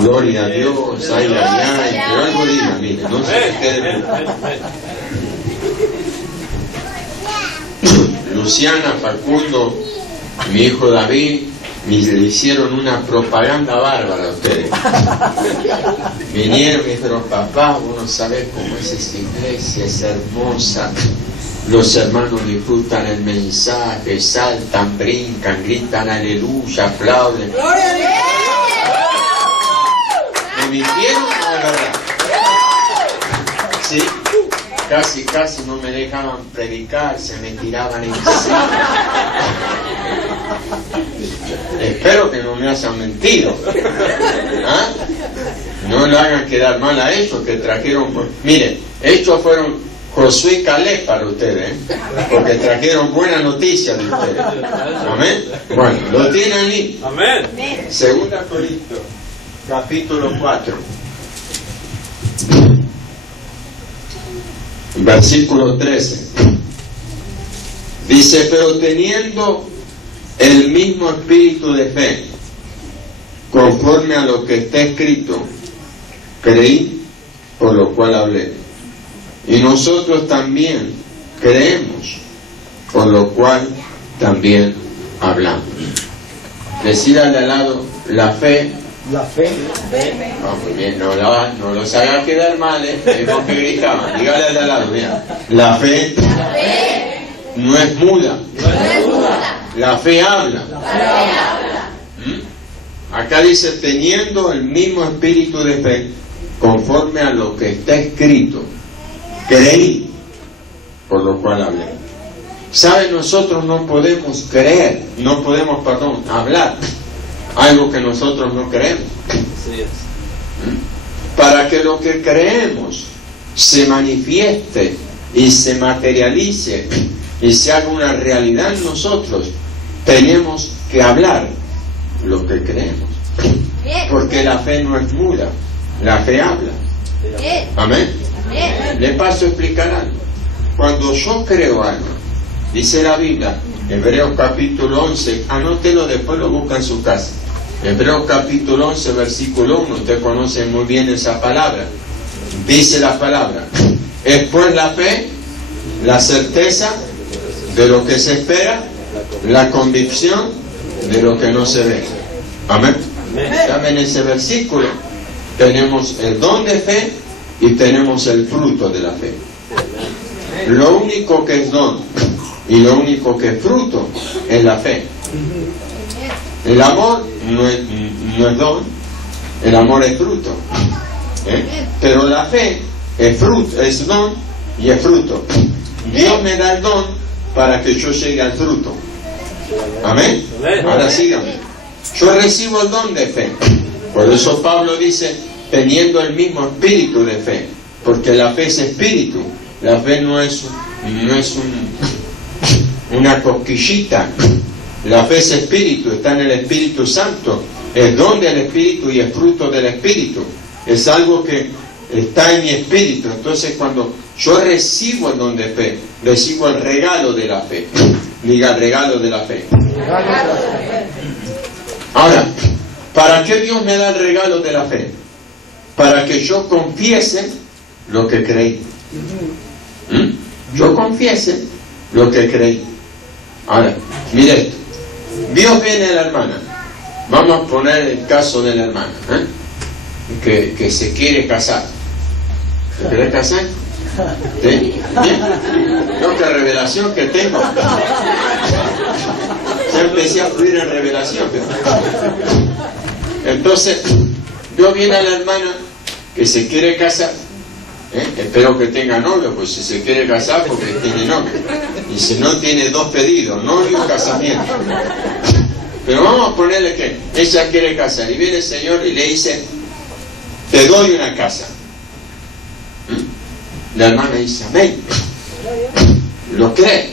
Gloria a Dios, ay, pero algo diga, mire, no se quede. Luciana, Facundo, mi hijo David, le hicieron una propaganda bárbara a ustedes. Vinieron y dijeron, papá, vos no sabés cómo es esta iglesia, es hermosa. Los hermanos disfrutan el mensaje, saltan, brincan, gritan aleluya, aplauden. ¡Gloria a Dios! ¿Me mintieron o es verdad? Sí, casi no me dejaban predicar, se me tiraban encima. Espero que no me hayan mentido. ¿Ah? No le hagan quedar mal a ellos que trajeron. Miren, estos fueron Josué y Caleb para ustedes, porque trajeron buenas noticias de ustedes. Amén. Bueno, lo tienen ahí. Amén. Segunda Corintios, capítulo 4, versículo 13. Dice, pero teniendo el mismo espíritu de fe, conforme a lo que está escrito, creí, por lo cual hablé. Y nosotros también creemos, por lo cual también hablamos. Decir al de lado, la fe. La fe. No, muy bien, no los haga quedar mal, es lo que gritaban. Dígale al de lado, mira. La fe no es muda. La fe habla. Acá dice, teniendo el mismo espíritu de fe, conforme a lo que está escrito, creí, por lo cual hablé. ¿Saben? Nosotros no podemos creer, no podemos, hablar algo que nosotros no creemos. Para que lo que creemos se manifieste y se materialice y se haga una realidad en nosotros, tenemos que hablar lo que creemos. Porque la fe no es muda, la fe habla. Amén. Le paso a explicar algo. Cuando yo creo algo, dice la Biblia, Hebreos capítulo 11, anótelo, después lo busca en su casa. Hebreos capítulo 11, versículo 1, usted conoce muy bien esa palabra. Dice la palabra, es pues la fe, la certeza de lo que se espera, la convicción de lo que no se ve. Amén. En ese versículo tenemos el don de fe y tenemos el fruto de la fe. Lo único que es don y lo único que es fruto es la fe. El amor no es don, el amor es fruto. Pero la fe es fruto, es don y es fruto. Dios me da el don para que yo llegue al fruto. Amén. Ahora síganme. Yo recibo el don de fe. Por eso Pablo dice, teniendo el mismo espíritu de fe, porque la fe es espíritu. La fe no es una cosquillita. La fe es espíritu, está en el Espíritu Santo, es don del Espíritu y es fruto del Espíritu. Es algo que está en mi espíritu. Entonces cuando yo recibo el don de fe, recibo el regalo de la fe. Diga, el regalo de la fe. Ahora, ¿para qué Dios me da el regalo de la fe? Para que yo confiese lo que creí. Yo confiese lo que creí. Ahora, mire esto. Dios viene a la hermana. Vamos a poner el caso de la hermana, que se quiere casar. ¿Se quiere casar? ¿Sí? ¿Bien? ¿No? ¿Qué revelación que tengo? Ya empecé a fluir en revelación. Entonces, Dios viene a la hermana que se quiere casar. Espero que tenga novio, pues si se quiere casar porque tiene novio. Y si no, tiene dos pedidos, novio y casamiento. Pero vamos a ponerle que ella quiere casar. Y viene el Señor y le dice, te doy una casa. La hermana dice, amén. ¿Lo cree?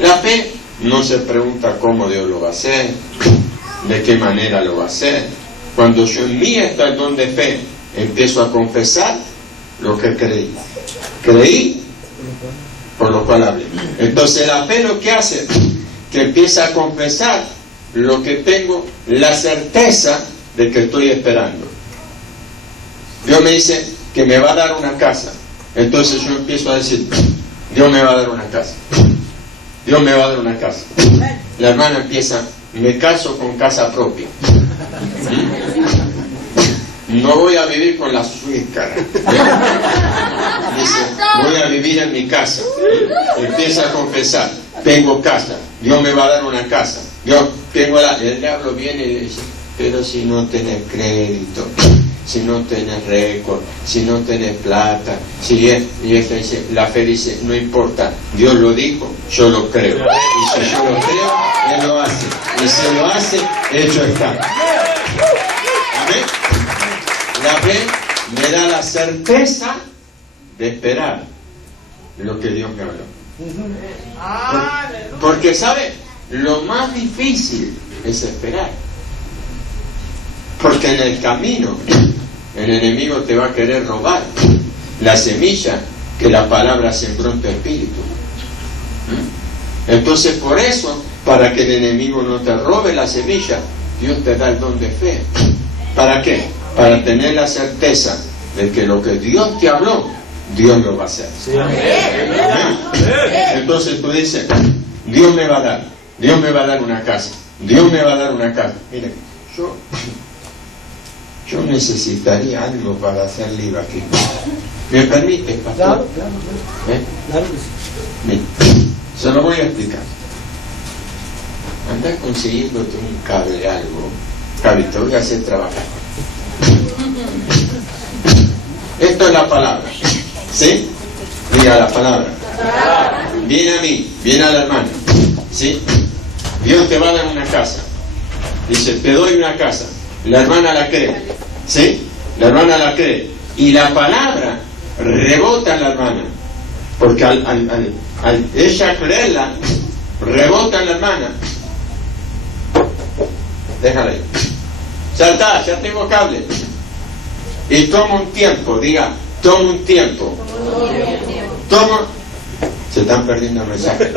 La fe no se pregunta cómo Dios lo va a hacer, de qué manera lo va a hacer. Cuando yo en mí está el don de fe, empiezo a confesar lo que creí. Creí, por lo cual hablé. Entonces la fe lo que hace, que empieza a confesar lo que tengo la certeza de que estoy esperando. Dios me dice que me va a dar una casa. Entonces yo empiezo a decir, Dios me va a dar una casa. Dios me va a dar una casa. La hermana empieza, me caso con casa propia. No voy a vivir con la sueca. Dice, voy a vivir en mi casa. Empieza a confesar, tengo casa, Dios me va a dar una casa. Yo tengo el diablo viene y le dice, pero si no tenés crédito, si no tenés récord, si no tenés plata, y esta dice, la fe dice, no importa, Dios lo dijo, yo lo creo. Y si yo lo creo, Él lo hace. Y si lo hace, hecho está. Amén. La fe me da la certeza de esperar lo que Dios me habló. Porque, ¿sabe? Lo más difícil es esperar. Porque en el camino el enemigo te va a querer robar la semilla que la palabra sembró en tu espíritu. Entonces, por eso, para que el enemigo no te robe la semilla, Dios te da el don de fe. ¿Para qué? Para tener la certeza de que lo que Dios te habló, Dios lo va a hacer. Sí, amén. Entonces tú dices, Dios me va a dar una casa, Dios me va a dar una casa. Mire, yo necesitaría algo para hacer lío aquí. ¿Me permite, pastor? Claro. Mire, se lo voy a explicar. Anda consiguiéndote un cable, algo. Cabe, te voy a hacer trabajar. Esto es la palabra. ¿Sí? Diga la palabra. Viene a mí, viene a la hermana. ¿Sí? Dios te va a dar una casa. Dice, te doy una casa. La hermana la cree. ¿Sí? La hermana la cree. Y la palabra rebota en la hermana. Porque al ella creerla, rebota en la hermana. Déjala ahí. Ya está, ya tengo cable. Y toma un tiempo, diga, toma un tiempo. Se están perdiendo mensajes.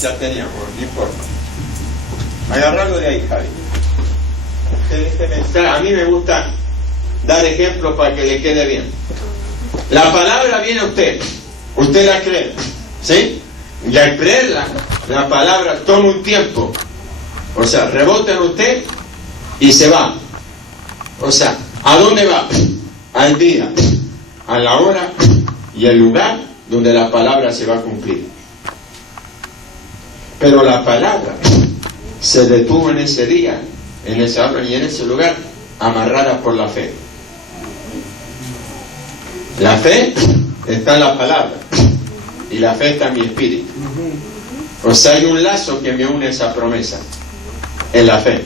Ya teníamos, no importa. Agarrarlo de ahí, Javi. A mí me gusta dar ejemplos para que le quede bien. La palabra viene a usted. Usted la cree. ¿Sí? Y al creerla, la palabra toma un tiempo. O sea, rebota en usted y se va. O sea, ¿a dónde va? Al día, a la hora y el lugar donde la palabra se va a cumplir. Pero la palabra se detuvo en ese día, en esa hora y en ese lugar, amarrada por la fe. La fe está en la palabra y la fe está en mi espíritu. O sea, hay un lazo que me une a esa promesa, en la fe.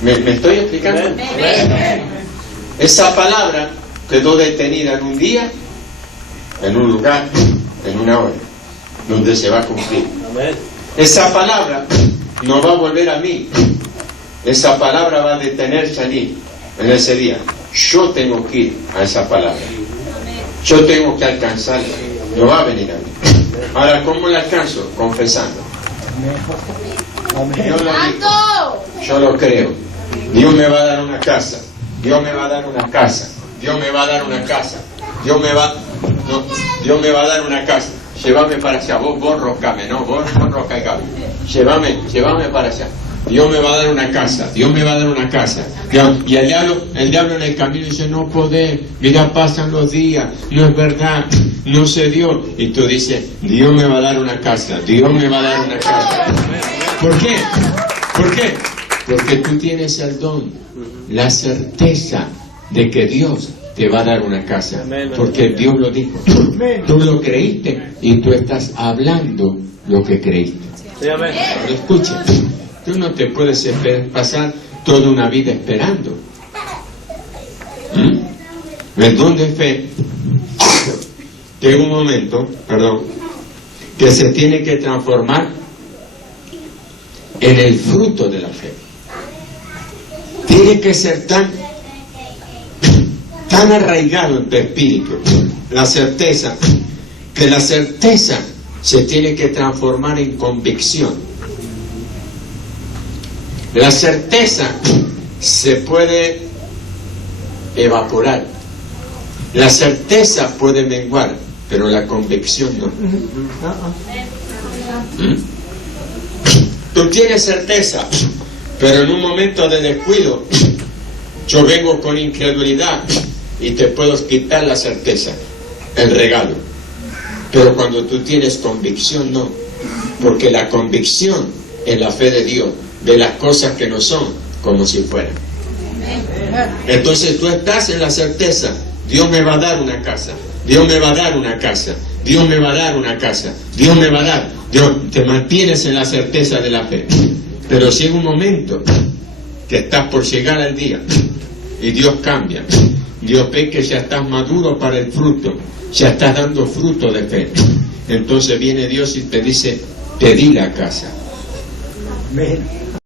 ¿Me estoy explicando? Esa palabra quedó detenida en un día, en un lugar, en una hora, donde se va a cumplir. Esa palabra no va a volver a mí. Esa palabra va a detenerse allí, en ese día. Yo tengo que ir a esa palabra. Yo tengo que alcanzarla. No va a venir a mí. Ahora, ¿cómo la alcanzo? Confesando. Yo lo creo. Dios me va a dar una casa. Dios me va a dar una casa. Dios me va a dar una casa. Dios me va a dar una casa. Llévame para allá. Vos roscame, ¿no? Vos rosca y cable. Llévame para allá. Dios me va a dar una casa. Dios me va a dar una casa. Y el diablo en el camino dice, no podés. Mira, pasan los días. No es verdad. No se dio. Y tú dices, Dios me va a dar una casa. Dios me va a dar una casa. ¿Por qué? ¿Por qué? Porque tú tienes el don, la certeza de que Dios te va a dar una casa. Porque Dios lo dijo. Tú lo creíste y tú estás hablando lo que creíste. Pero escucha, tú no te puedes pasar toda una vida esperando. El don de fe llega un momento, que se tiene que transformar en el fruto de la fe. Tiene que ser tan arraigado en tu espíritu la certeza que la certeza se tiene que transformar en convicción. La certeza se puede evaporar, la certeza puede menguar, pero la convicción no. Tú tienes certeza, pero en un momento de descuido yo vengo con incredulidad y te puedo quitar la certeza, el regalo. Pero cuando tú tienes convicción, no, porque la convicción es la fe de Dios, de las cosas que no son como si fueran. Entonces tú estás en la certeza, Dios me va a dar una casa, Dios me va a dar una casa, Dios me va a dar una casa, Dios me va a dar, Dios, te mantienes en la certeza de la fe. Pero si en un momento que estás por llegar al día y Dios cambia, Dios ve que ya estás maduro para el fruto, ya estás dando fruto de fe, entonces viene Dios y te dice, te di la casa.